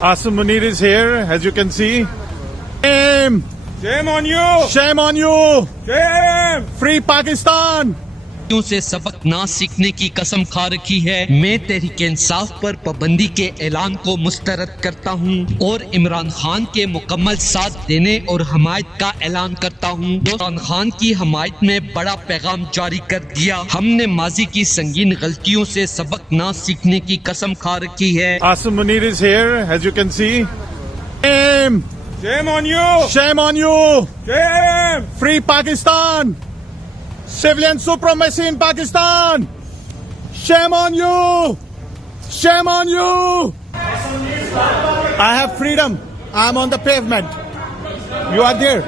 Asim Munir is here, as you can see. Shame! Shame on you! Shame on you! Shame! Free Pakistan! से सबक ना सीखने की कसम खा रखी है। मैं तहरीक इंसाफ पर पाबंदी के ऐलान को मुस्तरद करता हूँ और इमरान खान के मुकम्मल साथ देने और हमायत का ऐलान करता हूँ। इमरान खान की हमायत में बड़ा पैगाम जारी कर दिया। हमने माजी की संगीन गलतियों से सबक ना सीखने की कसम खा रखी है। Asim Munir is here, as you can see. Shame! Shame on you! Shame on you! Shame! Free Pakistan! Civilian supremacy in Pakistan! Shame on you! Shame on you! I have freedom. I am on the pavement. You are there.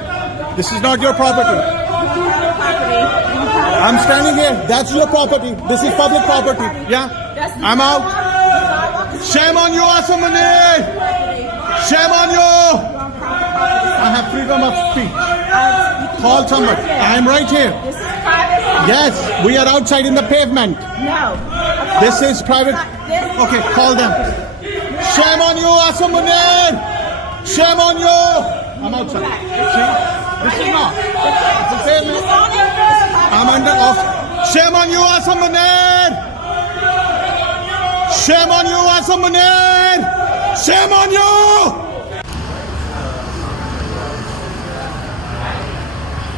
This is not your property. I'm standing here. That's your property. This is public property. Yeah? I'm out. Shame on you, Asim Munir! Shame on you! I have freedom of speech. Call somebody. I am right here. This is private property. Yes, we are outside in the pavement. No. This is private. Okay, call them. Shame on you, Asim Munir! Shame on you! I'm outside. See? This is not. It's a pavement. I'm under off. Shame on you, Asim Munir! Shame on you, Asim Munir! Shame on you!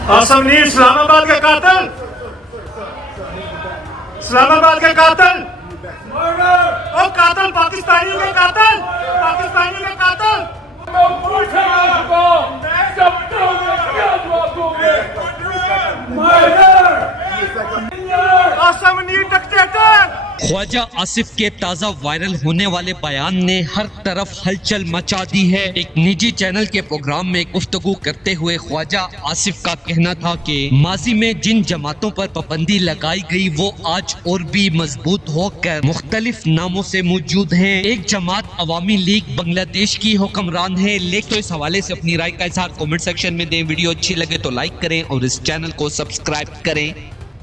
Assam Munir Islamabad के कातिल, इस्लामाबाद के कातिल, ओ कातिल, पाकिस्तानी के कातिल, पाकिस्तानी के कातिल। Assam Munir dictator. Khwaja Asif के ताज़ा वायरल होने वाले बयान ने हर तरफ हलचल मचा दी है। एक निजी चैनल के प्रोग्राम में गुफ्तगू करते हुए ख्वाजा आसिफ का कहना था कि माजी में जिन जमातों पर पाबंदी लगाई गई वो आज और भी मजबूत होकर मुख्तलिफ नामों से मौजूद हैं। एक जमात अवामी लीग बांग्लादेश की हुक्मरान है। लेकिन तो इस हवाले से अपनी राय का इजहार कमेंट सेक्शन में दें। वीडियो अच्छी लगे तो लाइक करें और इस चैनल को सब्सक्राइब करें।